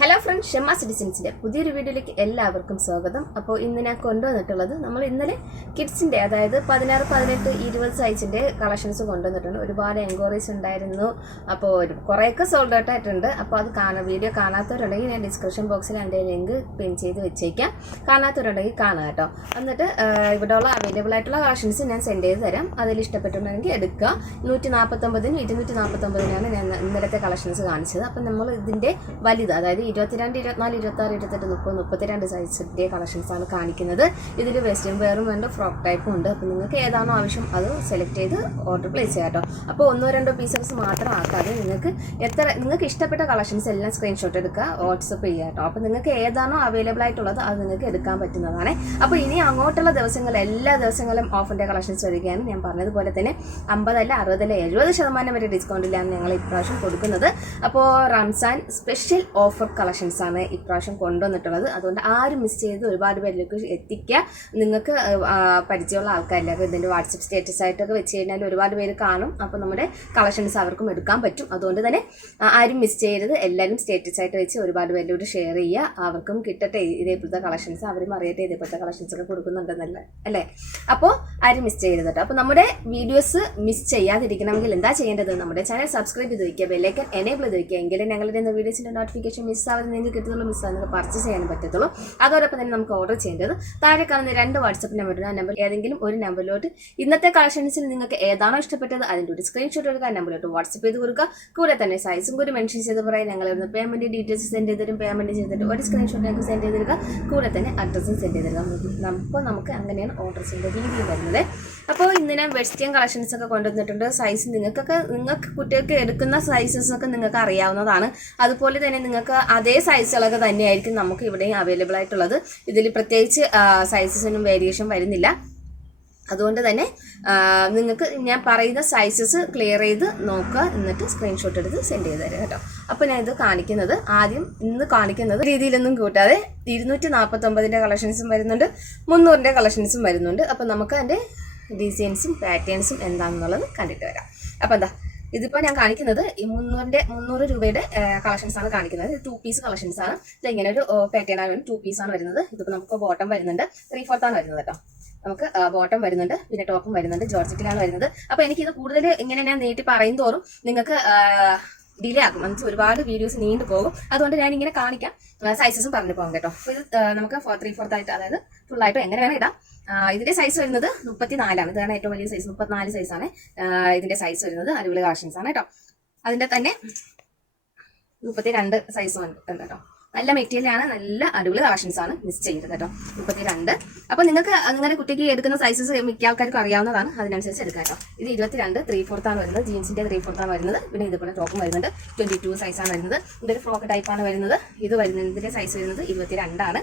Hello friends, ഷെമ്മ സിറ്റിസൻസിൻ്റെ പുതിയൊരു വീഡിയോയിലേക്ക് എല്ലാവർക്കും സ്വാഗതം. അപ്പോൾ ഇന്ന് ഞാൻ കൊണ്ടുവന്നിട്ടുള്ളത് നമ്മൾ ഇന്നലെ കിഡ്സിൻ്റെ അതായത് 16, 18, 20 സൈസിൻ്റെ കളക്ഷൻസ് കൊണ്ടുവന്നിട്ടുണ്ട്. ഒരുപാട് എൻക്വയറീസ് ഉണ്ടായിരുന്നു. അപ്പോൾ കുറേയൊക്കെ സോൾഡ് ഔട്ട് ആയിട്ടുണ്ട്. അപ്പോൾ അത് വീഡിയോ കാണാത്തവരുണ്ടെങ്കിൽ ഞാൻ ഡിസ്ക്രിപ്ഷൻ ബോക്സിൽ എൻ്റെ ലിങ്ക് പിൻ ചെയ്ത് വെച്ചേക്കാം. കാണാത്തവരുണ്ടെങ്കിൽ കാണുക കേട്ടോ. എന്നിട്ട് ഇവിടെയുള്ള അവൈലബിൾ ആയിട്ടുള്ള കളക്ഷൻസ് ഞാൻ സെൻഡ് ചെയ്ത് തരാം. അതിൽ ഇഷ്ടപ്പെട്ടിട്ടുണ്ടെങ്കിൽ എടുക്കുക. 149-നും 249-നാണ് ഞാൻ ഇന്നലത്തെ കളക്ഷൻസ് കാണിച്ചത്. അപ്പം നമ്മൾ ഇതിൻ്റെ വലുത് അതായത് 22, 24, 26, 28, 30, 32 സൈസിൻ്റെ കളക്ഷൻസാണ് കാണിക്കുന്നത്. ഇതിൽ വെസ്റ്റേൺ വെയറും ഉണ്ട്, ഫ്രോക്ക് ടൈപ്പും ഉണ്ട്. അപ്പോൾ നിങ്ങൾക്ക് ഏതാണോ ആവശ്യം അത് സെലക്ട് ചെയ്ത് ഓർഡർ പ്ലേസ് ചെയ്യാം കേട്ടോ. അപ്പോൾ 1-2 പീസസ് മാത്രം ആക്കാതെ നിങ്ങൾക്ക് ഇഷ്ടപ്പെട്ട കളക്ഷൻസ് എല്ലാം സ്ക്രീൻഷോട്ട് എടുക്കുക, വാട്സപ്പ് ചെയ്യുക കേട്ടോ. അപ്പോൾ നിങ്ങൾക്ക് ഏതാണോ അവൈലബിൾ ആയിട്ടുള്ളത് അത് നിങ്ങൾക്ക് എടുക്കാൻ പറ്റുന്നതാണ്. അപ്പോൾ ഇനി അങ്ങോട്ടുള്ള ദിവസങ്ങൾ എല്ലാ ദിവസങ്ങളും ഓഫറിൻ്റെ കളക്ഷൻസ് വരികയാണ്. ഞാൻ പറഞ്ഞതുപോലെ തന്നെ 50 അല്ല 60 അല്ല 70% വരെ ഡിസ്കൗണ്ടിലാണ് ഞങ്ങൾ ഇപ്രാവശ്യം കൊടുക്കുന്നത്. അപ്പോൾ റംസാൻ സ്പെഷ്യൽ ഓഫർ കളക്ഷൻസ് ആണ് ഇപ്രാവശ്യം കൊണ്ടുവന്നിട്ടുള്ളത്. അതുകൊണ്ട് ആരും മിസ് ചെയ്ത് ഒരുപാട് പേരിലേക്ക് എത്തിക്കുക. നിങ്ങൾക്ക് പരിചയമുള്ള ആൾക്കാരിലേക്ക് ഇതിൻ്റെ വാട്സപ്പ് സ്റ്റാറ്റസ് ആയിട്ടൊക്കെ വെച്ച് കഴിഞ്ഞാൽ ഒരുപാട് പേര് കാണും. അപ്പോൾ നമ്മുടെ കളക്ഷൻസ് അവർക്കും എടുക്കാൻ പറ്റും. അതുകൊണ്ട് തന്നെ ആരും മിസ് ചെയ്യരുത്. എല്ലാവരും സ്റ്റാറ്റസ് ആയിട്ട് വെച്ച് ഒരുപാട് പേരിലോട്ട് ഷെയർ ചെയ്യുക. അവർക്കും കിട്ടട്ടെ ഇതേപോലത്തെ കളക്ഷൻസ്, അവരും അറിയട്ടെ ഇതേപോലത്തെ കളക്ഷൻസ് ഒക്കെ കൊടുക്കുന്നുണ്ടെന്നല്ലേ അല്ലേ. അപ്പോൾ ആരും മിസ് ചെയ്യരുത് കേട്ടോ. അപ്പോൾ നമ്മുടെ വീഡിയോസ് മിസ് ചെയ്യാതിരിക്കണമെങ്കിൽ എന്താ ചെയ്യേണ്ടത്? നമ്മുടെ ചാനൽ സബ്സ്ക്രൈബ് ചെയ്ത് വയ്ക്കുക, ബെല്ലൈക്കൻ എനേബിൾ ചെയ്ത് വയ്ക്കുക. എങ്കിലും ഞങ്ങളുടെ വീഡിയോസിൻ്റെ നോട്ടിഫിക്കേഷൻ മിസ്സാവാതെ നിങ്ങൾക്ക് കിട്ടുന്നുള്ളൂ, മിസ്സാകുന്നത് പർച്ചേസ് ചെയ്യാനും പറ്റത്തുള്ളൂ. അതോടൊപ്പം തന്നെ നമുക്ക് ഓർഡർ ചെയ്യേണ്ടത് താഴെ കാണുന്ന 2 വാട്സപ്പ് നമ്പറുണ്ട്. ആ നമ്പർ ഏതെങ്കിലും ഒരു നമ്പറിലോട്ട് ഇന്നത്തെ കളക്ഷൻസിൽ നിങ്ങൾക്ക് ഏതാണോ ഇഷ്ടപ്പെട്ടത് അതിൻ്റെ ഒരു സ്ക്രീൻഷോട്ട് എടുക്കുക, നമ്പറിലോട്ട് വാട്സപ്പ് ചെയ്ത് കൊടുക്കുക. കൂടെ തന്നെ സൈസും കൂടി മെൻഷൻ ചെയ്ത് പറയാൻ ഞങ്ങൾ പേയ്മെൻറ്റ് ഡീറ്റെയിൽസ് സെൻഡ് ചെയ്തിട്ടും പേയ്മെൻറ്റ് ചെയ്തിട്ട് ഒരു സ്ക്രീൻഷോട്ട് ഞങ്ങൾക്ക് സെൻഡ് ചെയ്ത് തരിക. കൂടെ തന്നെ അഡ്രസ്സും സെൻഡ് ചെയ്ത് തരിക. അപ്പോൾ നമുക്ക് അങ്ങനെയാണ് ഓർഡർ ചെയ്യേണ്ട രീതി വരുന്നത്. അപ്പോൾ ഇന്ന് ഞാൻ വെസ്റ്റേൺ കളക്ഷൻസ് ഒക്കെ കൊണ്ടുവന്നിട്ടുണ്ട്. സൈസ് നിങ്ങൾക്ക് കുട്ടികൾക്ക് എടുക്കുന്ന സൈസസ് ഒക്കെ നിങ്ങൾക്ക് അറിയാവുന്നതാണ്. അതുപോലെ തന്നെ നിങ്ങൾക്ക് അതേ സൈസുകളൊക്കെ തന്നെയായിരിക്കും നമുക്ക് ഇവിടെയും അവൈലബിൾ ആയിട്ടുള്ളത്. ഇതിൽ പ്രത്യേകിച്ച് സൈസസിനും വേരിയേഷൻ വരുന്നില്ല. അതുകൊണ്ട് തന്നെ നിങ്ങൾക്ക് ഞാൻ പറയുന്ന സൈസസ് ക്ലിയർ ചെയ്ത് നോക്കുക, എന്നിട്ട് സ്ക്രീൻഷോട്ട് എടുത്ത് സെൻഡ് ചെയ്ത് തരാം കേട്ടോ. അപ്പോൾ ഞാൻ ഇത് കാണിക്കുന്നത് ഇന്ന് കാണിക്കുന്നത് രീതിയിലൊന്നും കൂട്ടാതെ 249-ൻ്റെ കളക്ഷൻസും വരുന്നുണ്ട്, 300-ൻ്റെ കളക്ഷൻസും വരുന്നുണ്ട്. അപ്പോൾ നമുക്ക് അതിൻ്റെ ഡിസൈൻസും പാറ്റേൺസും എന്താണെന്നുള്ളത് കണ്ടിട്ട് വരാം. അപ്പോൾ എന്താ ഇതിപ്പോൾ ഞാൻ കാണിക്കുന്നത് ഈ 300 രൂപയുടെ കളക്ഷൻസ് ആണ് കാണിക്കുന്നത്. 2 പീസ് കളക്ഷൻസ് ആണ്. ഇത് ഇങ്ങനെ ഒരു പാറ്റേൺ ആണ്, 2 പീസ് ആണ് വരുന്നത്. ഇതിപ്പോൾ നമുക്ക് ബോട്ടം വരുന്നുണ്ട്, 3/4 ആണ് വരുന്നത് കേട്ടോ. നമുക്ക് ബോട്ടം വരുന്നുണ്ട്, പിന്നെ ടോപ്പും വരുന്നുണ്ട്, ജോർജറ്റിലാണ് വരുന്നത്. അപ്പോൾ എനിക്കിത് കൂടുതൽ ഇങ്ങനെ ഞാൻ നീട്ടി പറയും തോറും നിങ്ങൾക്ക് ഡിലേ ആകും, മനസ്സിൽ ഒരുപാട് വീഡിയോസ് നീണ്ടു പോകും. അതുകൊണ്ട് ഞാൻ ഇങ്ങനെ കാണിക്കാം, സൈസസും പറഞ്ഞു പോകാം കേട്ടോ. അപ്പോൾ ഇത് നമുക്ക് 3/4 ആയിട്ട്, അതായത് ഫുള്ളായിട്ട് എങ്ങനെ വേണം ഇടാം. ഇതിന്റെ സൈസ് വരുന്നത് 34 ഇതാണ് ഏറ്റവും വലിയ സൈസ്. 34 സൈസാണ് ഇതിന്റെ സൈസ് വരുന്നത്. അടിപൊളി കളക്ഷൻസ് ആണ് കേട്ടോ. അതിന്റെ തന്നെ 32 സൈസ് ഉണ്ട് കേട്ടോ. നല്ല മെറ്റീരിയലാണ്, നല്ല അടിപൊളി കളക്ഷൻസ് ആണ്, മിസ് ചെയ്തത് കേട്ടോ. 32. അപ്പോൾ നിങ്ങൾക്ക് അങ്ങനെ കുട്ടിക്ക് എടുക്കുന്ന സൈസസ് മിക്ക ആൾക്കാർക്കും അറിയാവുന്നതാണ്, അതിനനുസരിച്ച് എടുക്കാം കേട്ടോ. ഇത് 22 3/4 ആണ് വരുന്നത്, ജീൻസിന്റെ 3/4 ആണ് വരുന്നത്. പിന്നെ ഇതുപോലെ ടോപ്പും വരുന്നുണ്ട്, 22 സൈസാണ് വരുന്നത്. ഇതൊരു ഫ്രോക്ക് ടൈപ്പാണ് വരുന്നത്. ഇത് വരുന്നത് ഇതിന്റെ സൈസ് വരുന്നത് 22 ആണ്.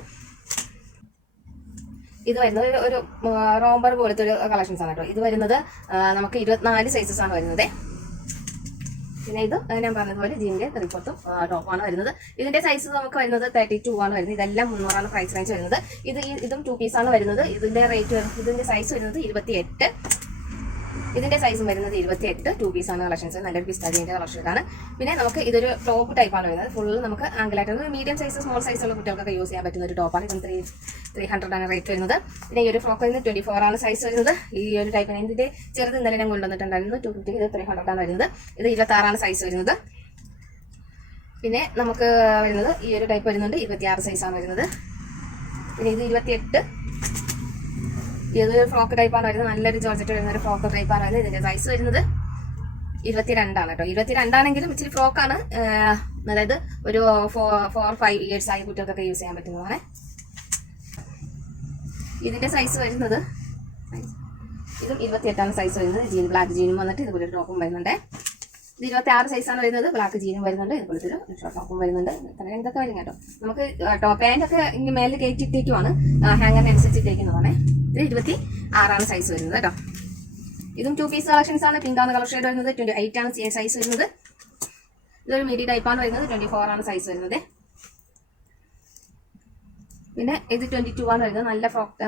ഇത് വരുന്നത് ഒരു റോംബർ പോലത്തെ ഒരു കളക്ഷൻസ് ആണ് കേട്ടോ. ഇത് വരുന്നത് നമുക്ക് 24 സൈസസ് ആണ് വരുന്നത്. പിന്നെ ഇത് ഞാൻ പറഞ്ഞതുപോലെ ജീനിന്റെ 3/4 ടോപ്പാണ് വരുന്നത്. ഇതിന്റെ സൈസ് നമുക്ക് വരുന്നത് 32 ആണ് വരുന്നത്. ഇതെല്ലാം 300 പ്രൈസ് റേഞ്ച് വരുന്നത്. ഇതും 2 പീസ് ആണ് വരുന്നത്. ഇതിന്റെ സൈസ് വരുന്നത് 28. ഇതിന്റെ സൈസും വരുന്നത് 28. 2 പീസ് ആണ് കളക്ഷൻസ്. നല്ലൊരു പിസ്താജിന്റെ കളക്ഷനാണ്. പിന്നെ നമുക്ക് ഇതൊരു ടോപ്പ് ടൈപ്പാണ് വരുന്നത്. ഫുള്ള് നമുക്ക് ആംഗിളായിട്ട് മീഡിയം സൈസ്, സ്മോൾ സൈസുള്ള കുട്ടികൾക്കൊക്കെ യൂസ് ചെയ്യാൻ പറ്റുന്ന ഒരു ടോപ്പാണ്. ഇതും 300 ആണ് റേറ്റ് വരുന്നത്. പിന്നെ ഈ ഒരു ഫ്രോക്ക് വരുന്നത് 24 ആണ് സൈസ് വരുന്നത്. ഈ ഒരു ടൈപ്പിന് ഇതിന്റെ ചെറുത് ഇന്നലെ ഞാൻ കൊണ്ടുവന്നിട്ടുണ്ടായിരുന്നു 250. ഇത് 300 ആണ് വരുന്നത്. ഇത് 26 ആണ് സൈസ് വരുന്നത്. പിന്നെ നമുക്ക് വരുന്നത് ഈ ഒരു ടൈപ്പ് വരുന്നുണ്ട്, 26 സൈസാണ് വരുന്നത്. പിന്നെ ഇത് 28. ഇതൊരു ഫ്രോക്ക് ടൈപ്പാണ് വരുന്നത്. നല്ലൊരു ജോർജറ്റ് വരുന്ന ഒരു ഫ്രോക്ക് ടൈപ്പാണ് വരുന്നത്. ഇതിന്റെ സൈസ് വരുന്നത് 22 ആണ് കേട്ടോ. 22 ആണെങ്കിലും ഇച്ചിരി ഫ്രോക്കാണ്, അതായത് ഒരു 4-5 ഇയേഴ്സ് ആയ കുട്ടികൾക്കൊക്കെ യൂസ് ചെയ്യാൻ പറ്റുന്നതാണ്. ഇതിന്റെ സൈസ് വരുന്നത് ഇതും 28 ആണ് സൈസ് വരുന്നത്. ബ്ലാക്ക് ജീനും വന്നിട്ട് ഇതുപോലെ ടോപ്പും വരുന്നുണ്ട്. ഇത് 26 സൈസാണ് വരുന്നത്. ബ്ലാക്ക് ജീനും വരുന്നുണ്ട്, ഇതുപോലത്തെ ഒരു ഷോർട്ട് ടോപ്പും വരുന്നുണ്ട്. ഇതൊക്കെ വരും കേട്ടോ. നമുക്ക് ടോപ്പ് പാൻ്റ് ഒക്കെ ഇങ്ങനെ മേലിൽ കയറ്റിട്ടേക്കുമാണ്, ഹാങ്ങറിനനുസരിച്ച് ഇട്ടേക്കുന്നതാണ്. ഇത് 26 ആണ് സൈസ് വരുന്നത് കേട്ടോ. ഇതും 2 പീസ് കളക്ഷൻസ് ആണ്. പിങ്കാണ് കളർ ഷെയ്ഡ് വരുന്നത്. 28 ആണ് സൈസ് വരുന്നത്. ഇതൊരു മീഡിയം ടൈപ്പാണ് വരുന്നത്. 24 ആണ് സൈസ് വരുന്നത്. പിന്നെ ഇത് 22 ആണ് വരുന്നത്.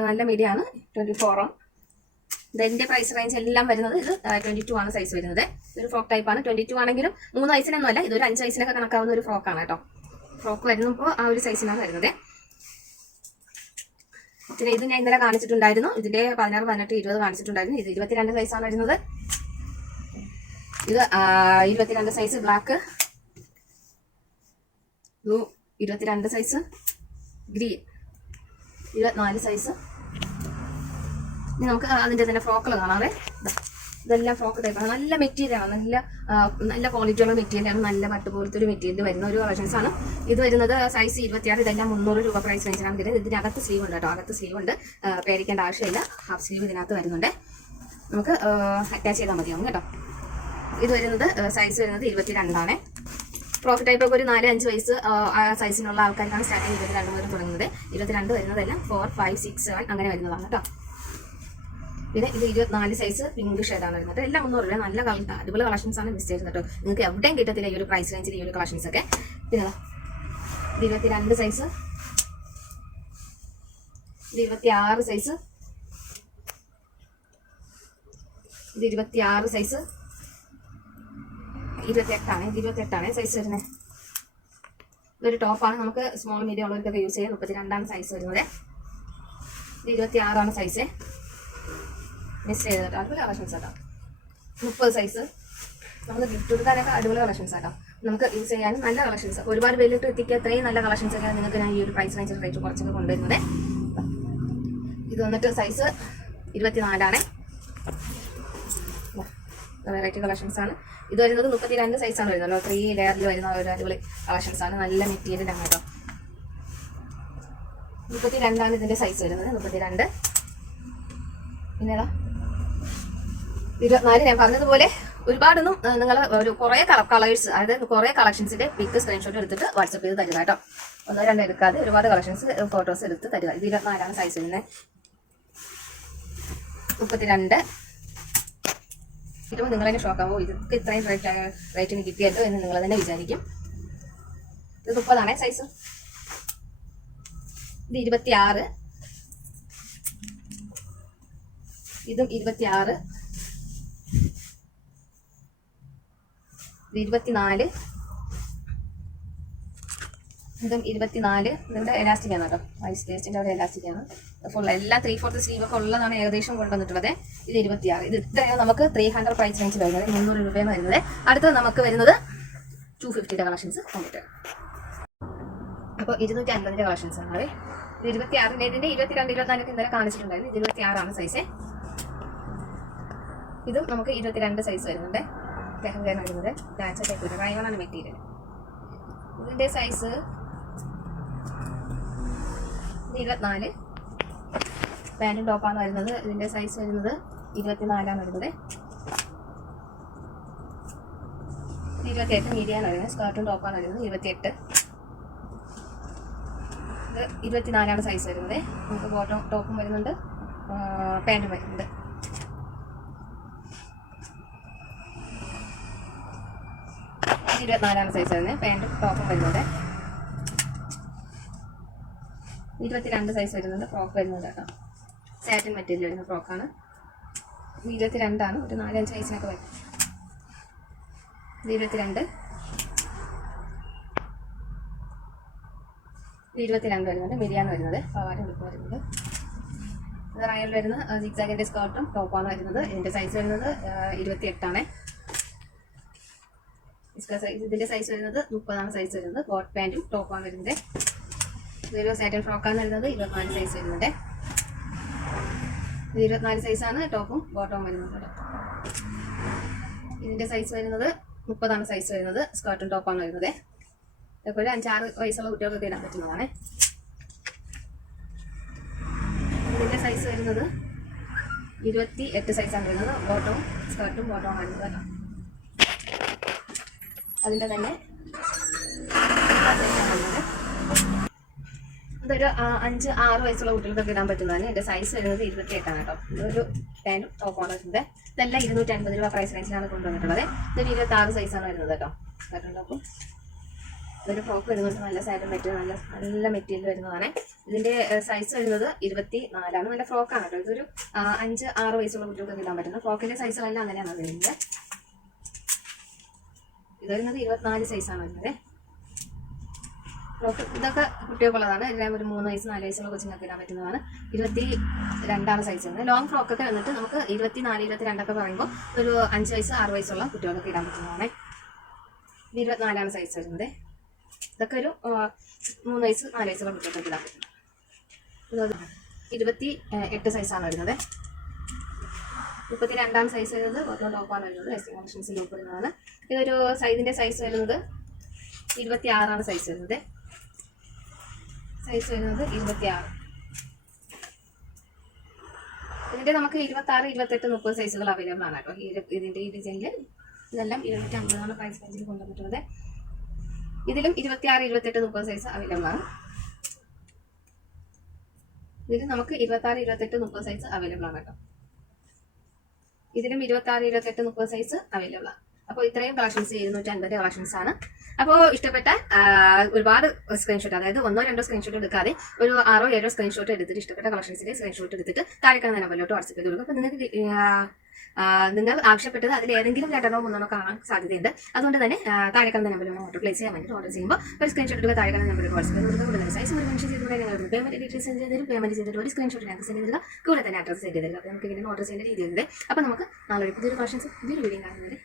നല്ല മീഡിയം ആണ്, 24 ആണ്. ഇതിന്റെ പ്രൈസ് റേഞ്ച് എല്ലാം വരുന്നത് ഇത് 22 ആണ് സൈസ് വരുന്നത്. ഒരു ഫ്രോക്ക് ടൈപ്പാണ്. 22 ആണെങ്കിലും 3 വയസ്സിനൊന്നും അല്ല, ഇതൊരു 5 വയസ്സിനൊക്കെ കണക്കാവുന്ന ഒരു ഫ്രോക്കാണ് കേട്ടോ. ഫ്രോക്ക് വരുമ്പോൾ ആ ഒരു സൈസിനാണ് വരുന്നത്. പിന്നെ ഇത് ഞാൻ ഇന്നലെ കാണിച്ചിട്ടുണ്ടായിരുന്നു. ഇതിന്റെ 16, 18, 20 കാണിച്ചിട്ടുണ്ടായിരുന്നു. ഇത് 22 സൈസാണ് വരുന്നത്. ഇത് 22 size black, 22 size green, 24 size. ഇനി നമുക്ക് അതിന്റെ തന്നെ ഫ്രോക്കുകൾ കാണാവേ. ഇതെല്ലാം ഫ്രോക്ക് ടൈപ്പാണ്. നല്ല മെറ്റീരിയലാണ്, നല്ല ക്വാളിറ്റിയുള്ള മെറ്റീരിയലാണ്. നല്ല പട്ട് പോലത്തെ ഒരു മെറ്റീരിയൽ വരുന്ന ഒരു കളക്ഷൻസ് ആണ്. ഇത് വരുന്നത് സൈസ് 26. ഇതെല്ലാം 300 രൂപ പ്രൈസ് റേഞ്ചിലാണ് വരുന്നത്. ഇതിനകത്ത് സ്ലീവ് ഉണ്ട് കേട്ടോ. അകത്ത് സ്ലീവ് ഉണ്ട്, പേടിക്കേണ്ട ആവശ്യമില്ല. ഹാഫ് സ്ലീവ് ഇതിനകത്ത് വരുന്നുണ്ട്. നമുക്ക് അറ്റാച്ച് ചെയ്താൽ മതിയാവും കേട്ടോ. ഇത് വരുന്നത് സൈസ് വരുന്നത് 22 ആണ്. ഫ്രോക്ക് ടൈപ്പ് ഒക്കെ ഒരു 4-5 വയസ്സ് ആ സൈസിനുള്ള ആൾക്കാർക്കാണ് സ്റ്റാർട്ടിങ് 22 മുതൽ തുടങ്ങുന്നത്. 22 വരുന്നതെല്ലാം 4, 5, 6, 7 അങ്ങനെ വരുന്നതാണ് കേട്ടോ. പിന്നെ ഇത് 24 സൈസ് പിങ്ക് ഷെയ്ഡാണ് വരുന്നത്. എല്ലാം 300 രൂപ. നല്ല അടിപൊളി കളക്ഷൻസ് ആണ് മിസ് ചെയ്യുന്നത് കേട്ടോ. നിങ്ങൾക്ക് എവിടെയും കിട്ടത്തില്ല ഈ ഒരു പ്രൈസ് റേഞ്ചിൽ ഈ ഒരു കളക്ഷൻസ് ഒക്കെ. പിന്നെ ഇത് 22 സൈസ്, 26 സൈസ്, ഇത് 26 സൈസ്, 28 സൈസ് വരുന്നത്. ഇതൊരു ടോപ്പാണ്. നമുക്ക് സ്മോൾ മീഡിയം ഉള്ളവർക്കൊക്കെ യൂസ് ചെയ്യാം. 32 സൈസ് വരുന്നത്. ഇത് 26 സൈസ്. മിസ് ചെയ്തിട്ട് അടിപൊളി കളക്ഷൻസ് ആട്ടോ. 30 സൈസ്. നമുക്ക് ഗിഫ്റ്റ് കൊടുക്കാനൊക്കെ അടിപൊളി കളക്ഷൻസ് ആട്ടോ. നമുക്ക് യൂസ് ചെയ്യാനും നല്ല കളക്ഷൻസ്. ഒരുപാട് പേരിട്ട് എത്തിക്കുക. അത്രയും നല്ല കളക്ഷൻസ് ഒക്കെ നിങ്ങൾക്ക് ഞാൻ ഈ ഒരു പ്രൈസ് റേഞ്ച് റേറ്റ് കുറച്ചൊക്കെ കൊണ്ടുവരുന്നത്. ഇത് വന്നിട്ട് സൈസ് 24. വെറൈറ്റി കളക്ഷൻസ് ആണ്. ഇത് വരുന്നത് 32 സൈസാണ് വരുന്നല്ലോ. 3 ലെയറിൽ വരുന്ന ഒരു അടിപൊളി കളക്ഷൻസ് ആണ്. നല്ല മെറ്റീരിയൽ ആണ് കേട്ടോ. 32 ഇതിന്റെ സൈസ് വരുന്നത്. 32. പിന്നെതാ 24. ഞാൻ പറഞ്ഞതുപോലെ ഒരുപാടൊന്നും നിങ്ങൾ ഒരു കുറേ കളേഴ്സ്, അതായത് കുറേ കളക്ഷൻസിന്റെ പിക്ക് സ്ക്രീൻഷോട്ട് എടുത്തിട്ട് വാട്സപ്പ് ചെയ്ത് തരിക കേട്ടോ. 1-2 എടുക്കാതെ ഒരുപാട് കളക്ഷൻസ് ഫോട്ടോസ് എടുത്ത് തരിക. ഇത് 24 സൈസ് വരുന്നത്. 32. കിട്ടുമ്പോൾ നിങ്ങൾ തന്നെ ഷോക്കാവോ, ഇതൊക്കെ ഇത്രയും റേറ്റിന് കിട്ടിയല്ലോ എന്ന് നിങ്ങൾ തന്നെ വിചാരിക്കും. ഇത് 30 സൈസ്. ഇത് 26. ഇതും 26. ഇത് 24. ഇതും 24. ഇതിവിടെ എലാസ്റ്റിക് ആണ് കേട്ടോ. വേസ്റ്റിന്റെ അവിടെ എലാസ്റ്റിക് ആണ്. ഫുൾ എല്ലാം 3/4 സ്ലീവ് ഒക്കെ ഉള്ളതാണ് ഏകദേശം കൊണ്ടുവന്നിട്ടുള്ളത്. ഇത് 26. ഇത് ഇത്രയാണ് നമുക്ക് 300 പ്രൈസ് റേഞ്ച് വരുന്നത്. 300 രൂപയാണ് വരുന്നത്. അടുത്തത് നമുക്ക് വരുന്നത് 250 കളക്ഷൻസ് കണ്ടിട്ട്. അപ്പോൾ 250 കളക്ഷൻസ് ആണ്. ഇത് 26. ഇതിന്റെ 22, 24 ഇന്നലെ കാണിച്ചിട്ടുണ്ടായിരുന്നു. 26 സൈസ്. ഇതും നമുക്ക് 22 സൈസ് വരുന്നുണ്ട്. ലെഹങ്കയാണ് വരുന്നത്. ഡാൻസ് ടൈപ്പ് റയോണാണ് മെറ്റീരിയൽ. ഇതിന്റെ സൈസ് 24. പാൻറ്റും ടോപ്പാണ് വരുന്നത്. ഇതിന്റെ സൈസ് വരുന്നത് 24 വരുന്നത്. 28 മീഡിയാണ് വരുന്നത്. സ്കേർട്ടും ടോപ്പാണ് വരുന്നത്. 28. ഇത് 24 സൈസ് വരുന്നത്. നമുക്ക് ബോട്ടം ടോപ്പും വരുന്നുണ്ട്, പാൻറ്റും വരുന്നുണ്ട്. ഇത് 24 സൈസ് വരുന്നത്. പാൻറ്റും ടോപ്പും വരുന്നുണ്ട്. 22 സൈസ് വരുന്നുണ്ട്. ഫ്രോക്ക് വരുന്നുണ്ട് കേട്ടോ. സാറ്റിൻ മെറ്റീരിയൽ വരുന്ന ഫ്രോക്കാണ്. 22 ഒരു 4-5 സൈസിനൊക്കെ വരും. 22. 22 വരുന്നുണ്ട്. മിരിയാണ് വരുന്നത്. പവാര ഉടുപ്പ് വരുന്നത്. ഇത് റയൽ വരുന്ന സിക്സാഗിന്റെ സ്കേർട്ടും ടോപ്പാണ് വരുന്നത്. ഇതിന്റെ സൈസ് വരുന്നത് 28. ഇതിന്റെ സൈസ് വരുന്നത് 30 സൈസ് വരുന്നത്. കോട്ട് പാൻറ്റും ടോപ്പാണ് വരുന്നത്. ഇതൊരു സാറ്റൻ ഫ്രോക്കാണ് വരുന്നത്. 24 സൈസ് വരുന്നുണ്ട്. 24 സൈസാണ് ടോപ്പും ബോട്ടവും വരുന്നത്. ഇതിന്റെ സൈസ് വരുന്നത് 30 സൈസ് വരുന്നത്. സ്കേർട്ടും ടോപ്പാണ് വരുന്നത്. ഇതൊക്കെ ഒരു 5-6 വയസ്സുള്ള കുട്ടികൾക്ക് ഇടാൻ പറ്റുന്നതാണ്. ഇതിന്റെ സൈസ് വരുന്നത് 28 സൈസാണ് വരുന്നത്. ബോട്ടവും സ്കേർട്ടും ബോട്ടവും വരുന്നത്. അതിന്റെ തന്നെ ഇതൊരു 5-6 വയസ്സുള്ള കുട്ടികൾക്കൊക്കെ ഇടാൻ പറ്റുന്നതാണ്. എൻ്റെ സൈസ് വരുന്നത് 28 കേട്ടോ. ഇതൊരു പാൻറ്റും ടോപ്പാണ് വരുന്നത്. ഇതെല്ലാം 250 രൂപ പ്രൈസ് റേഞ്ചിലാണ് കൊണ്ടുവന്നിട്ടുള്ളത്. ഇതൊരു 26 സൈസാണ് വരുന്നത് കേട്ടോ. സ്കേർട്ടും ടോപ്പും. ഇതൊരു ഫ്രോക്ക് വരുന്നത്. നല്ല സാറ്റൻ മെറ്റീരിയൽ, നല്ല മെറ്റീരിയൽ വരുന്നതാണ്. ഇതിന്റെ സൈസ് വരുന്നത് 24. നല്ല ഫ്രോക്കാണ് കേട്ടോ. ഇതൊരു 5-6 വയസ്സുള്ള കുട്ടികൾക്ക് ഇടാൻ പറ്റുന്നത്. ഫ്രോക്കിന്റെ സൈസുകളെല്ലാം അങ്ങനെയാണ് വരുന്നത്. ഇത് വരുന്നത് 24 സൈസാണ് വരുന്നത്. ഫ്രോക്ക് ഇതൊക്കെ കുട്ടികൾക്കുള്ളതാണ്. എല്ലാം ഒരു 3 വയസ്സ് 4 വയസ്സുള്ള കൊച്ചുങ്ങൾക്ക് ഇടാൻ പറ്റുന്നതാണ്. 22 സൈസ് വരുന്നത്. ലോങ് ഫ്രോക്കൊക്കെ വന്നിട്ട് നമുക്ക് 24, 22 പറയുമ്പോൾ ഒരു 5 വയസ്സ് 6 വയസ്സുള്ള കുട്ടികൾക്ക് ഇടാൻ പറ്റുന്നതാണ്. 24 സൈസ് വരുന്നത്. ഇതൊക്കെ ഒരു 3 വയസ്സ് 4 വയസ്സുള്ള കുട്ടികൾക്ക് ഇടാൻ പറ്റുന്നത്. 28 സൈസാണ് വരുന്നത്. 32 സൈസ് വരുന്നത് ഓരോ ടോപ്പാണ് വരുന്നത്. വെസ്റ്റേൺ കളക്ഷൻസിൽ ഉൾപ്പെടുന്നതാണ്. ഇതൊരു സൈസ് വരുന്നത് 26 സൈസ് വരുന്നത്. സൈസ് വരുന്നത് 26. ഇതിന്റെ നമുക്ക് 26, 28, 30 സൈസുകൾ അവൈലബിൾ ആണ് കേട്ടോ. ഇതിന്റെ ഈ ഡിസൈനിൽ ഇതെല്ലാം 250 പ്രൈസ് റേഞ്ചിൽ കൊണ്ടുവന്നിട്ടുള്ളത്. ഇതിലും 26, 28, 30 സൈസ് അവൈലബിൾ ആണ്. ഇതിൽ നമുക്ക് 26, 28, 30 സൈസ് അവൈലബിൾ ആണ് കേട്ടോ. ഇതിലും 26, 28, 30 സൈസ് അവൈലബിൾ ആണ്. അപ്പോൾ ഇത്രയും കളക്ഷൻസ് 250 കളക്ഷൻസ് ആണ്. അപ്പോൾ ഇഷ്ടപ്പെട്ട ഒരുപാട് സ്ക്രീൻഷോട്ട്, അതായത് 1 or 2 സ്ക്രീൻഷോട്ട് എടുക്കാതെ ഒരു 6 or 7 സ്ക്രീൻഷോട്ട് എടുത്തിട്ട് ഇഷ്ടപ്പെട്ട കളക്ഷൻസിന്റെ സ്ക്രീൻഷോട്ട് എടുത്തിട്ട് താഴെ കാണുന്ന നമ്പറിലോട്ട് വാട്സ്ആപ്പ് ചെയ്ത് കൊടുക്കും. അപ്പോൾ നിങ്ങൾ ആവശ്യപ്പെട്ടത് അതിൽ ഏതെങ്കിലും 2 or 3 കാണാൻ സാധ്യതയുണ്ട്. അതുകൊണ്ട് തന്നെ താഴെ കാണുന്ന നമ്പറിൽ ഓർഡർ പ്ലേസ് ചെയ്യാൻ വേണ്ടി ഓർഡർ ചെയ്യുമ്പോൾ ഒരു സ്ക്രീൻഷോട്ട് എടുക്കുക, താഴെ കാണുന്ന നമ്പറിൽ വാട്സ്ആപ്പ് ചെയ്ത് കൊടുക്കുക. കൂടുതൽ സൈസ് ഒരു മെൻഷൻ ചെയ്തിട്ട് നിങ്ങൾ പേയ്മെന്റ് ഡീറ്റെയിൽസ് സെൻഡ് ചെയ്ത് തരും. പേയ്മെന്റ് ചെയ്തിട്ട് ഒരു സ്ക്രീൻഷോട്ട് ഞങ്ങൾക്ക് സെൻഡ് ചെയ്തിട്ട് കൂടെ തന്നെ അഡ്രസ് സെൻഡ് ചെയ്തിരിക്കുക. അപ്പോൾ നമുക്ക് ഇങ്ങനെ ഓർഡർ ചെയ്യേണ്ട രീതിയുണ്ട്. അപ്പോൾ നമുക്ക് നാളെ പുതിയൊരു കളക്ഷൻസ് പുതിയൊരു വീഡിയോ കാണുന്നത്.